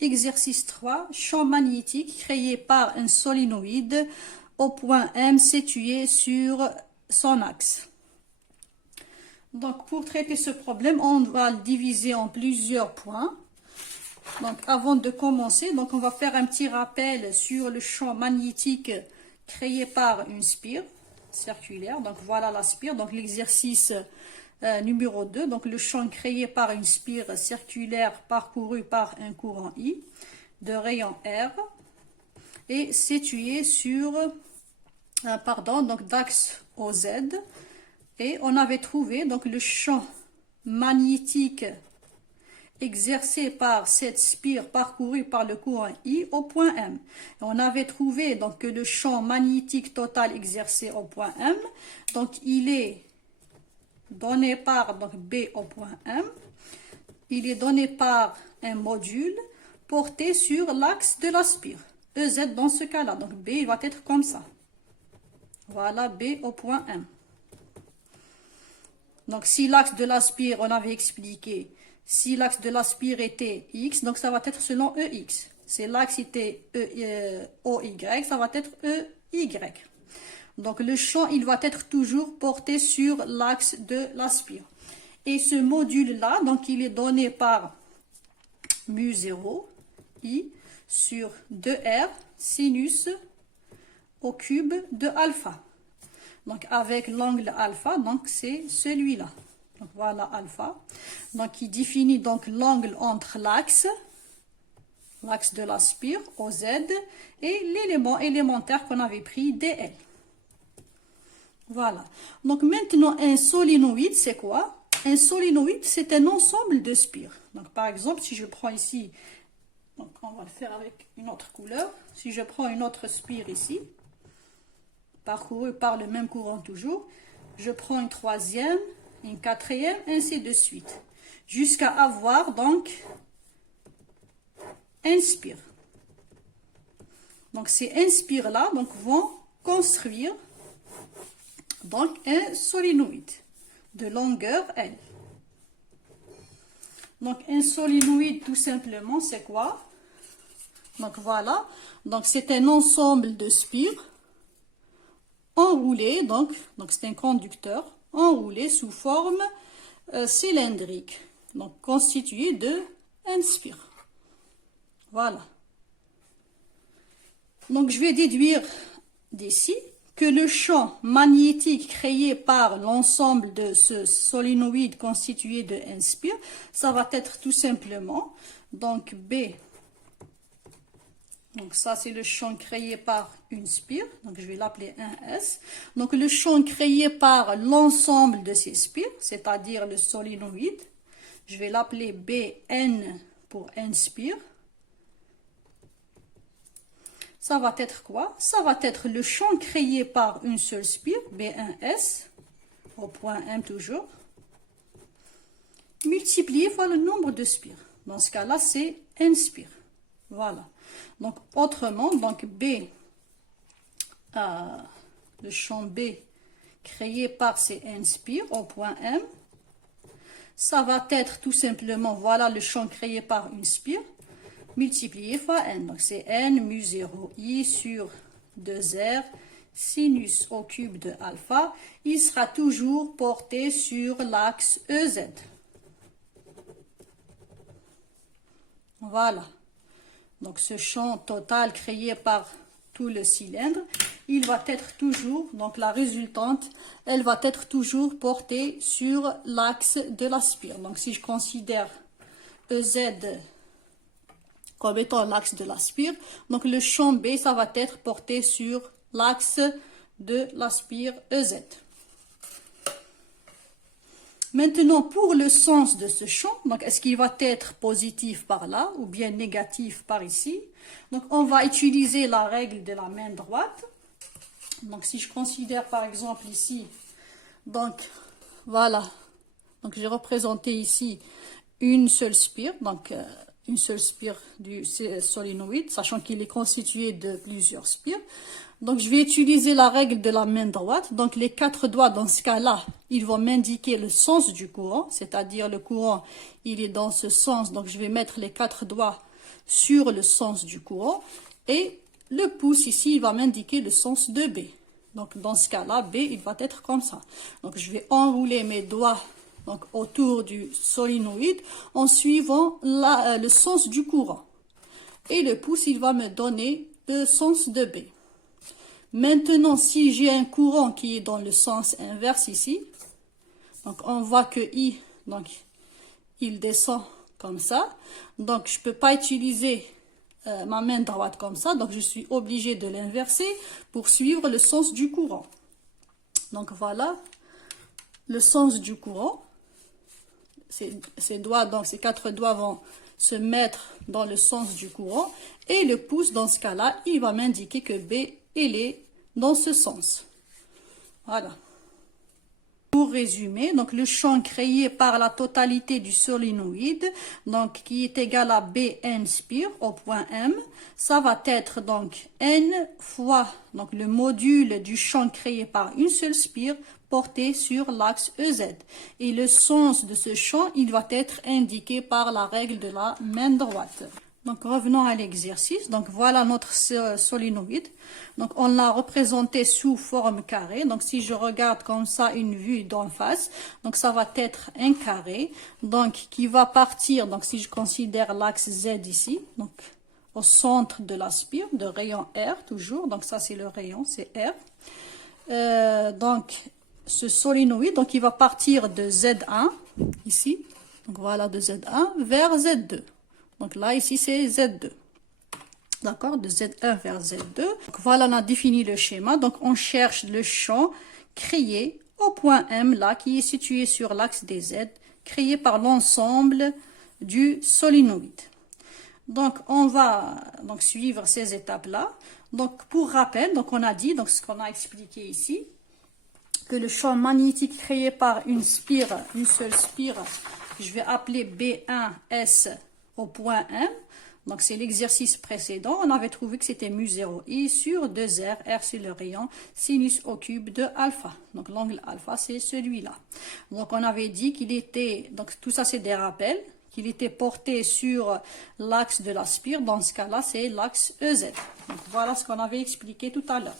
Exercice 3, champ magnétique créé par un solénoïde au point M situé sur son axe. Donc pour traiter ce problème, on va le diviser en plusieurs points. Donc avant de commencer, donc on va faire un petit rappel sur le champ magnétique créé par une spire circulaire. Donc voilà la spire, donc l'exercice numéro 2, donc le champ créé par une spire circulaire parcouru par un courant I de rayon R et situé sur, donc d'axe OZ. Et on avait trouvé donc le champ magnétique exercé par cette spire parcourue par le courant I au point M. Et on avait trouvé donc que le champ magnétique total exercé au point M, donc il est donné par donc B au point M, il est donné par un module porté sur l'axe de la spire, EZ dans ce cas-là. Donc B il va être comme ça. Voilà B au point M. Donc si l'axe de la spire, on avait expliqué, si l'axe de la spire était X, donc ça va être selon EX. Si l'axe était OY, ça va être EY. Donc le champ, il va être toujours porté sur l'axe de la spire. Et ce module-là, donc il est donné par mu0 I sur 2R sinus au cube de alpha. Donc avec l'angle alpha, donc c'est celui-là. Donc voilà alpha. Donc qui définit donc l'angle entre l'axe de la spire OZ et l'élément élémentaire qu'on avait pris DL. Voilà. Donc maintenant, un solénoïde, c'est quoi? Un solénoïde, c'est un ensemble de spires. Donc par exemple, si je prends ici, donc on va le faire avec une autre couleur. Si je prends une autre spire ici, parcourue par le même courant toujours, je prends une troisième, une quatrième, ainsi de suite. Jusqu'à avoir donc un spire. Donc ces un spire là donc vont construire donc un solénoïde de longueur L. Donc un solénoïde tout simplement c'est quoi? Donc voilà, donc c'est un ensemble de spires enroulé, donc c'est un conducteur enroulé sous forme cylindrique, donc constitué de un spire. Voilà. Donc je vais déduire d'ici que le champ magnétique créé par l'ensemble de ce solénoïde constitué de un spire, ça va être tout simplement donc B. Donc ça c'est le champ créé par une spire, donc je vais l'appeler 1S. Donc le champ créé par l'ensemble de ces spires, c'est-à-dire le solénoïde, je vais l'appeler BN pour N spire. Ça va être quoi? Ça va être le champ créé par une seule spire, B1S, au point M toujours, multiplié par le nombre de spires. Dans ce cas-là, c'est N spire. Voilà. Donc, autrement, donc B, le champ B créé par ces N spires au point M, ça va être tout simplement, voilà le champ créé par une spire, multiplié fois N. Donc, c'est N mu0 I sur 2R sinus au cube de alpha. Il sera toujours porté sur l'axe EZ. Voilà. Donc ce champ total créé par tout le cylindre, il va être toujours, donc la résultante, elle va être toujours portée sur l'axe de la spire. Donc si je considère EZ comme étant l'axe de la spire, donc le champ B, ça va être porté sur l'axe de la spire EZ. Maintenant, pour le sens de ce champ, donc est-ce qu'il va être positif par là ou bien négatif par ici? Donc on va utiliser la règle de la main droite. Donc si je considère par exemple ici, donc voilà, donc j'ai représenté ici une seule spire, donc une seule spire du solénoïde, sachant qu'il est constitué de plusieurs spires. Donc, je vais utiliser la règle de la main droite. Donc, les 4 doigts, dans ce cas-là, ils vont m'indiquer le sens du courant, c'est-à-dire le courant, il est dans ce sens. Donc, je vais mettre les 4 doigts sur le sens du courant et le pouce ici, il va m'indiquer le sens de B. Donc dans ce cas-là, B, il va être comme ça. Donc je vais enrouler mes doigts donc, autour du solénoïde en suivant le sens du courant. Et le pouce, il va me donner le sens de B. Maintenant, si j'ai un courant qui est dans le sens inverse ici, donc on voit que I, donc il descend comme ça. Donc je ne peux pas utiliser ma main droite comme ça, donc je suis obligée de l'inverser pour suivre le sens du courant. Donc voilà le sens du courant. Ces doigts, donc ces 4 doigts vont se mettre dans le sens du courant et le pouce dans ce cas-là, il va m'indiquer que B, il est dans ce sens. Voilà. Pour résumer, donc le champ créé par la totalité du solénoïde, donc qui est égal à Bn spire au point M, ça va être donc N fois donc le module du champ créé par une seule spire porté sur l'axe EZ. Et le sens de ce champ, il va être indiqué par la règle de la main droite. Donc revenons à l'exercice. Donc voilà notre solénoïde. Donc on l'a représenté sous forme carrée. Donc si je regarde comme ça une vue d'en face, donc ça va être un carré. Donc qui va partir, donc si je considère l'axe Z ici, donc au centre de la spire, de rayon R toujours. Donc ça c'est le rayon, c'est R. Donc ce solénoïde, donc il va partir de Z1 ici. Donc voilà de Z1 vers Z2. Donc là, ici, c'est Z2. D'accord? De Z1 vers Z2. Donc voilà, on a défini le schéma. Donc on cherche le champ créé au point M, là, qui est situé sur l'axe des Z, créé par l'ensemble du solénoïde. Donc on va donc suivre ces étapes-là. Donc pour rappel, donc on a dit, donc ce qu'on a expliqué ici, que le champ magnétique créé par une spire, une seule spire, je vais appeler B1S au point M, donc c'est l'exercice précédent, on avait trouvé que c'était mu0i sur 2R, R c'est le rayon, sinus au cube de alpha, donc l'angle alpha c'est celui-là. Donc on avait dit qu'il était, donc tout ça c'est des rappels, qu'il était porté sur l'axe de la spire, dans ce cas-là c'est l'axe EZ. Donc voilà ce qu'on avait expliqué tout à l'heure.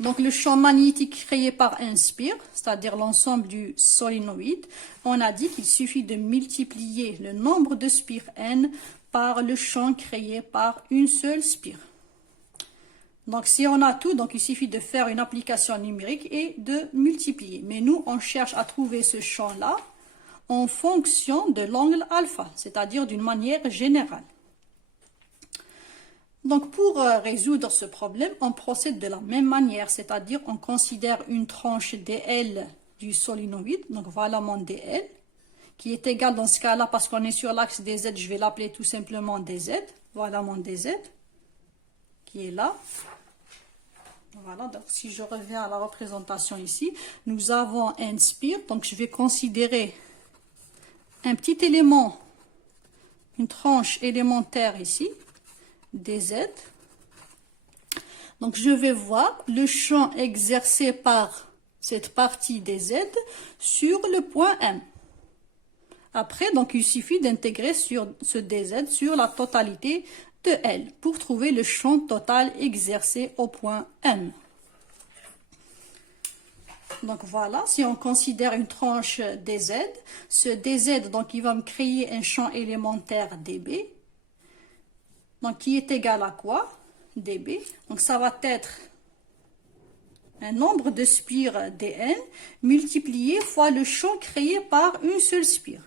Donc le champ magnétique créé par un spire, c'est-à-dire l'ensemble du solénoïde, on a dit qu'il suffit de multiplier le nombre de spires n par le champ créé par une seule spire. Donc si on a tout, donc il suffit de faire une application numérique et de multiplier. Mais nous, on cherche à trouver ce champ-là en fonction de l'angle alpha, c'est-à-dire d'une manière générale. Donc pour résoudre ce problème, on procède de la même manière, c'est-à-dire on considère une tranche dl du solénoïde, donc voilà mon dl, qui est égal dans ce cas-là, parce qu'on est sur l'axe dz, je vais l'appeler tout simplement dz, voilà mon dz, qui est là. Voilà, donc si je reviens à la représentation ici, nous avons un spire, donc je vais considérer un petit élément, une tranche élémentaire ici, dz. Donc je vais voir le champ exercé par cette partie dz sur le point M. Après, donc il suffit d'intégrer sur ce dz sur la totalité de L pour trouver le champ total exercé au point M. Donc voilà, si on considère une tranche dz, ce dz, donc il va me créer un champ élémentaire dB. Donc, qui est égal à quoi? dB. Donc, ça va être un nombre de spires dn multiplié fois le champ créé par une seule spire.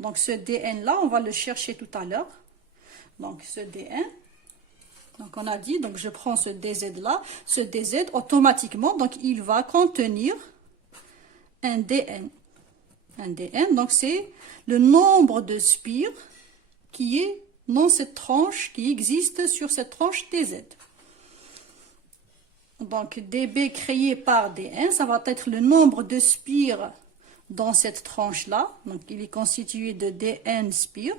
Donc, ce dn-là, on va le chercher tout à l'heure. Donc, ce dn. Donc, on a dit, donc je prends ce dz-là. Ce dz, automatiquement, donc il va contenir un dn. Un dn, donc c'est le nombre de spires qui est dans cette tranche qui existe sur cette tranche dz. Donc dB créé par dn, ça va être le nombre de spires dans cette tranche-là. Donc il est constitué de dn spires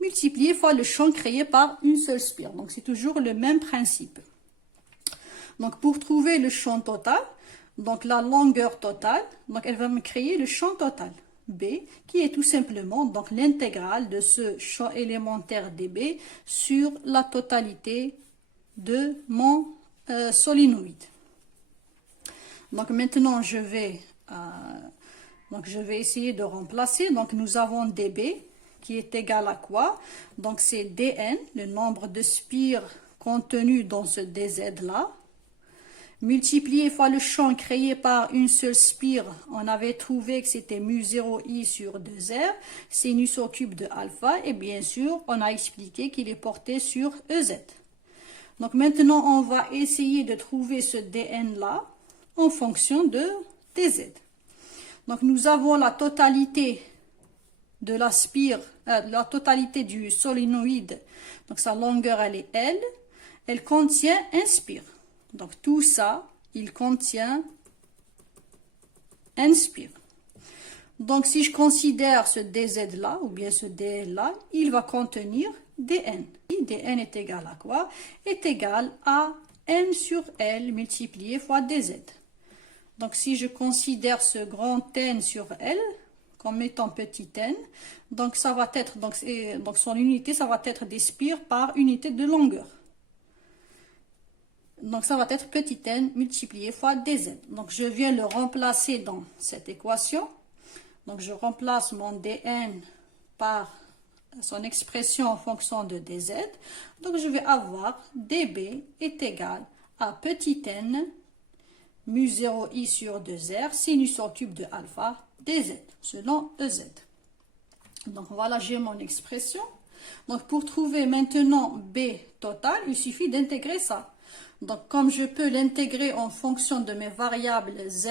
multiplié fois le champ créé par une seule spire. Donc c'est toujours le même principe. Donc pour trouver le champ total, donc la longueur totale, donc elle va me créer le champ total. B, qui est tout simplement donc l'intégrale de ce champ élémentaire dB sur la totalité de mon solénoïde. Donc maintenant je vais essayer de remplacer. Donc nous avons dB qui est égal à quoi? Donc c'est dn, le nombre de spires contenu dans ce dz là, multiplié fois le champ créé par une seule spire. On avait trouvé que c'était mu0i sur 2r, sinus au cube de alpha, et bien sûr on a expliqué qu'il est porté sur ez. Donc maintenant on va essayer de trouver ce dn là en fonction de dz. Donc nous avons la totalité de la spire, la totalité du solénoïde, donc sa longueur elle est L, elle contient un spire. Donc tout ça, il contient un spire. Donc si je considère ce dz là, ou bien ce dl là, il va contenir dn. dn est égal à quoi? Est égal à n sur L multiplié fois dz. Donc si je considère ce grand N sur L comme étant petit n, donc ça va être, donc son unité, ça va être des spires par unité de longueur. Donc ça va être petit n multiplié fois dz. Donc je viens le remplacer dans cette équation. Donc je remplace mon dn par son expression en fonction de dz. Donc je vais avoir dB est égal à petit n mu0i sur 2r sinus au cube de alpha dz selon ez. Donc voilà, j'ai mon expression. Donc pour trouver maintenant B total, il suffit d'intégrer ça. Donc comme je peux l'intégrer en fonction de mes variables z,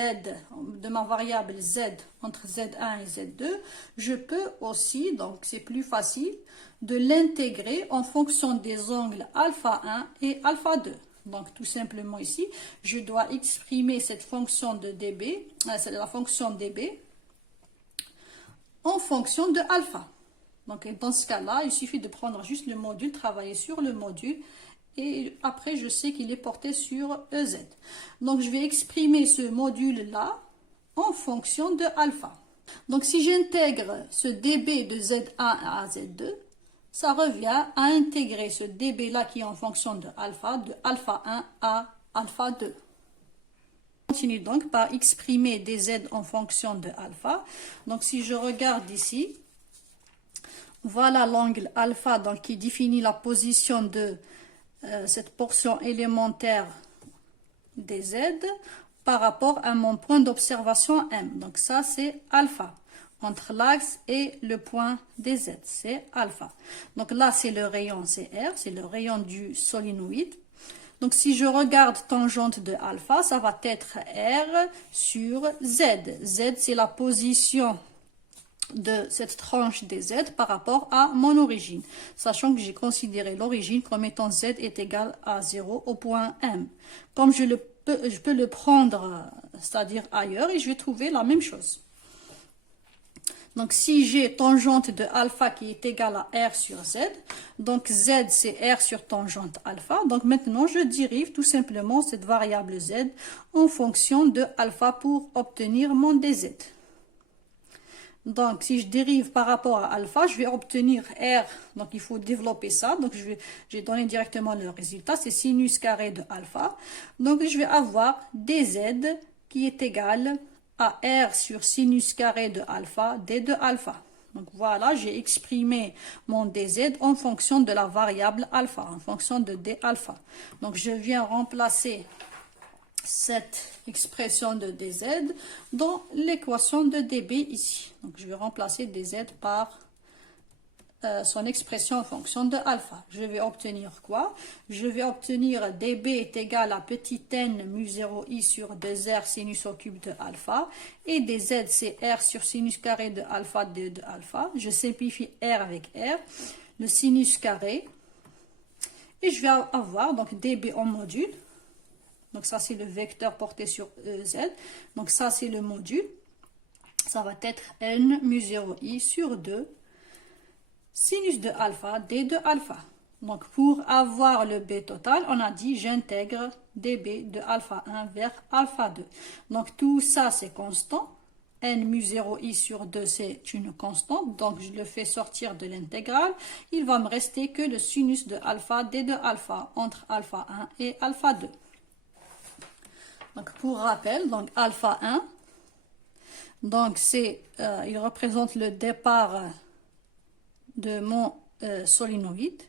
de ma variable z entre z1 et z2, je peux aussi, donc c'est plus facile, de l'intégrer en fonction des angles alpha 1 et alpha 2. Donc tout simplement ici, je dois exprimer cette fonction de dB, c'est la fonction dB, en fonction de alpha. Donc dans ce cas-là, il suffit de prendre juste le module, travailler sur le module, et après je sais qu'il est porté sur ez. Donc je vais exprimer ce module-là en fonction de alpha. Donc si j'intègre ce dB de Z1 à Z2, ça revient à intégrer ce dB là qui est en fonction de alpha 1 à alpha 2. On continue donc par exprimer des Z en fonction de alpha. Donc si je regarde ici, voilà l'angle alpha donc, qui définit la position de cette portion élémentaire des Z par rapport à mon point d'observation M. Donc ça c'est alpha. Entre l'axe et le point des Z, c'est alpha. Donc là, c'est le rayon CR, c'est le rayon du solénoïde. Donc si je regarde tangente de alpha, ça va être R sur Z. Z, c'est la position de cette tranche des Z par rapport à mon origine, sachant que j'ai considéré l'origine comme étant Z est égal à 0 au point M. Comme je peux le prendre, c'est-à-dire ailleurs, et je vais trouver la même chose. Donc si j'ai tangente de alpha qui est égale à R sur Z, donc Z c'est R sur tangente alpha, donc maintenant je dérive tout simplement cette variable Z en fonction de alpha pour obtenir mon dz. Donc si je dérive par rapport à alpha, je vais obtenir R, donc il faut développer ça, donc j'ai donné directement le résultat, c'est sinus carré de alpha, donc je vais avoir dz qui est égal à R sur sinus carré de alpha d de alpha. Donc voilà, j'ai exprimé mon dz en fonction de la variable alpha, en fonction de d alpha. Donc je viens remplacer cette expression de dz dans l'équation de dB ici. Donc je vais remplacer dz par son expression en fonction de alpha. Je vais obtenir quoi? Je vais obtenir dB est égal à petit n mu 0i sur 2r sinus au cube de alpha, et dz c'est r sur sinus carré de alpha d de alpha. Je simplifie r avec r, le sinus carré, et je vais avoir donc dB en module. Donc ça c'est le vecteur porté sur z, donc ça c'est le module, ça va être n mu 0i sur 2 sinus de alpha d de alpha. Donc pour avoir le B total, on a dit j'intègre dB de alpha 1 vers alpha 2. Donc tout ça c'est constant, n mu 0 i sur 2, c'est une constante, donc je le fais sortir de l'intégrale. Il va me rester que le sinus de alpha d de alpha entre alpha 1 et alpha 2. Donc pour rappel, donc alpha 1, donc il représente le départ de mon solénoïde,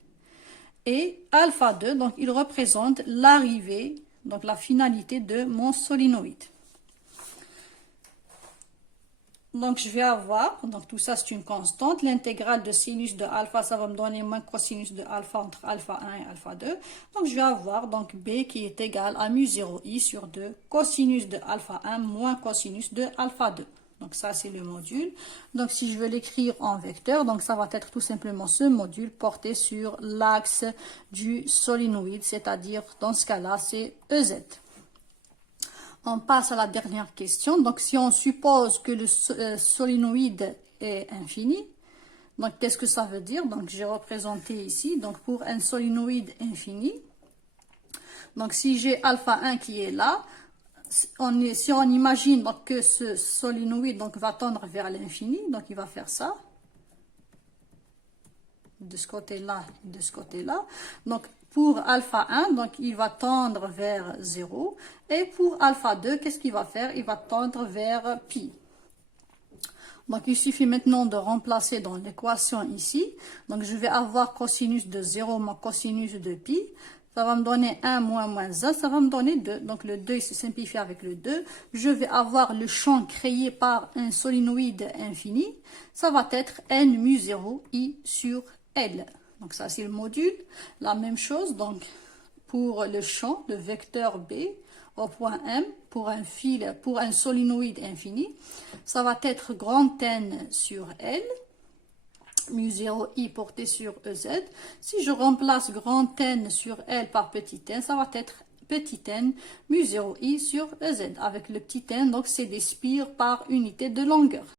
et alpha 2, donc il représente l'arrivée, donc la finalité de mon solénoïde. Donc je vais avoir, donc tout ça c'est une constante, l'intégrale de sinus de alpha, ça va me donner moins cosinus de alpha entre alpha 1 et alpha 2. Donc je vais avoir donc B qui est égal à mu 0 i sur 2 cosinus de alpha 1 moins cosinus de alpha 2. Donc ça c'est le module. Donc si je veux l'écrire en vecteur, donc ça va être tout simplement ce module porté sur l'axe du solénoïde, c'est-à-dire dans ce cas-là c'est EZ. On passe à la dernière question. Donc, si on suppose que le solénoïde est infini, donc qu'est-ce que ça veut dire? Donc, j'ai représenté ici, donc pour un solénoïde infini, donc si j'ai alpha 1 qui est là, si on imagine donc, que ce solénoïde donc, va tendre vers l'infini, donc il va faire ça, de ce côté-là et de ce côté-là. Donc, pour alpha 1, donc il va tendre vers 0. Et pour alpha 2, qu'est-ce qu'il va faire? Il va tendre vers pi. Donc, il suffit maintenant de remplacer dans l'équation ici. Donc, je vais avoir cosinus de 0 moins cosinus de pi. Ça va me donner 1 moins 1, ça va me donner 2. Donc, le 2, il se simplifie avec le 2. Je vais avoir le champ créé par un solénoïde infini. Ça va être n mu 0 i sur L. Donc ça c'est le module. La même chose donc pour le champ, le vecteur B au point M pour un solénoïde infini. Ça va être grand N sur L, mu 0 i porté sur EZ. Si je remplace grand N sur L par petit n, ça va être petit n mu 0 i sur EZ. Avec le petit n, donc c'est des spires par unité de longueur.